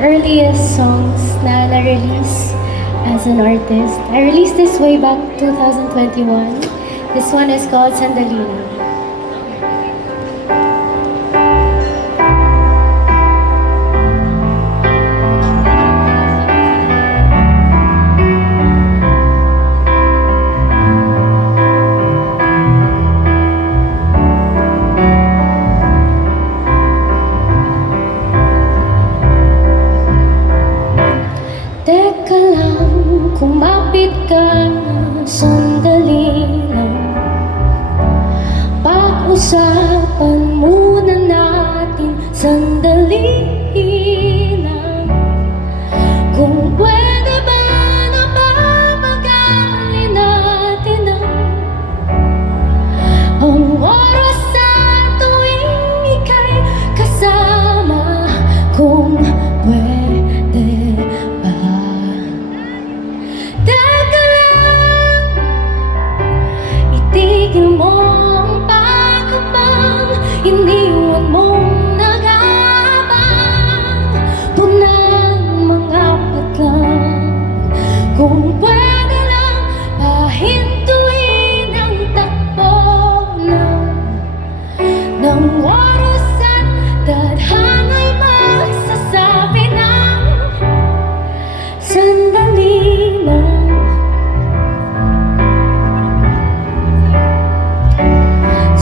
earliest songs na na-release as an artist. I released this way back 2021. This one is called Sandalina. Teka lang, kumapit ka, sandali lang. Pag-usapan muna natin, sandali lang. Kung pwede ba na papagalin natin ang oras sa tuwing ika'y kasama. Kung pwede ba. Teka lang, itigil mo ang pagkabang, iniwan mong nag-aabang. Punang mga patlang, kung pwede lang pahintuin ang takbo ng oras at tadhana'y magsasabi ng sandali lang.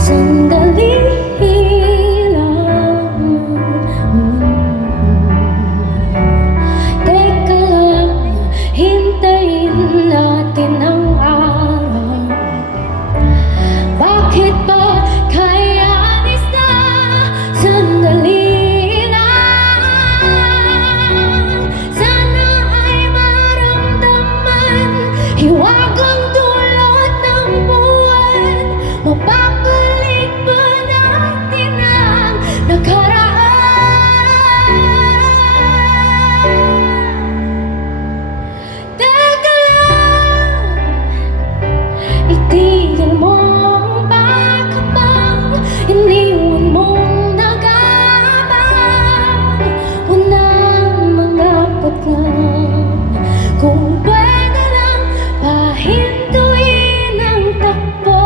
Sandali lang. Teka lang, hintayin natin ang araw. Bakit ba kaya alis na? Sandali lang. Sana ay maramdaman, hiwagang dulot ng buwan. Mapapalik ba natin ang nakaraan? Teka lang, itigil mo ang pagkabang, iniwan mong nag-aabang. Unang mga patlang, kung pwede lang pahintuin ang takbo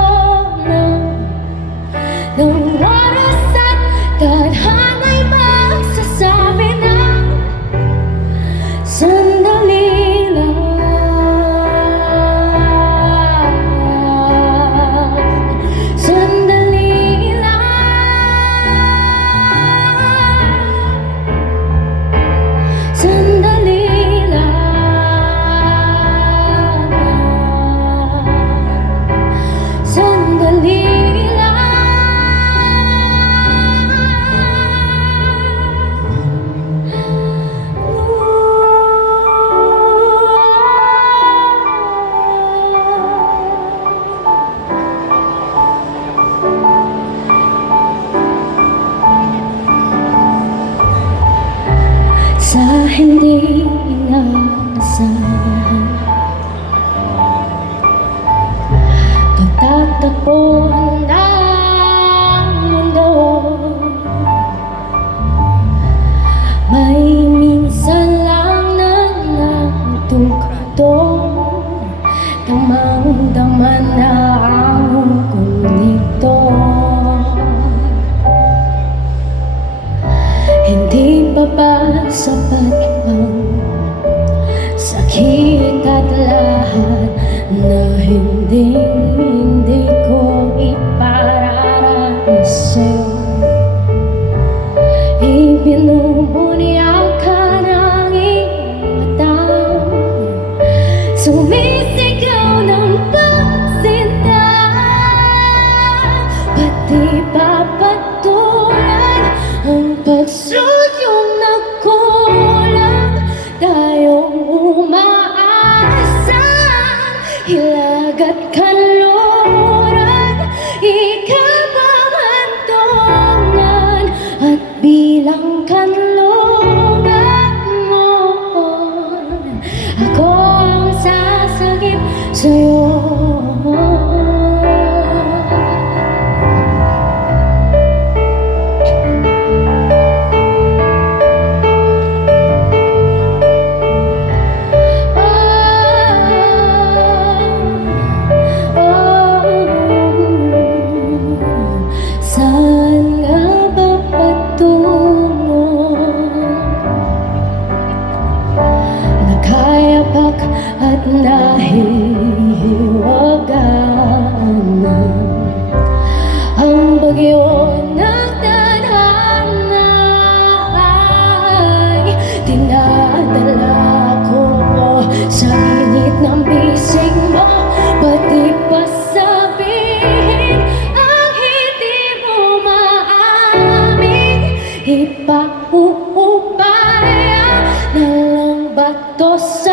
ng oras at tadhana'y magsasabi ng sandali lang. Sandali lang. Sandali lang. Sandali lang. Sa hindi inaasahan, pagtatakbo ng mundo, may minsan lang na natugtog. Damang-dama na ang hukom nito. Hindi pa ba sapat ang sakit at lahat na hindi ko ipararanasin? Ibinubunyak ka ng iyong mata, sumisigaw ng pagsinta. Pati papatulan ang pagsuyong nagkulang, tayong umaasa. Hilag at kanluran, ikaw ang hantungan, at bilang kanlungan mo, ako ang sasagip sa'yo. dos,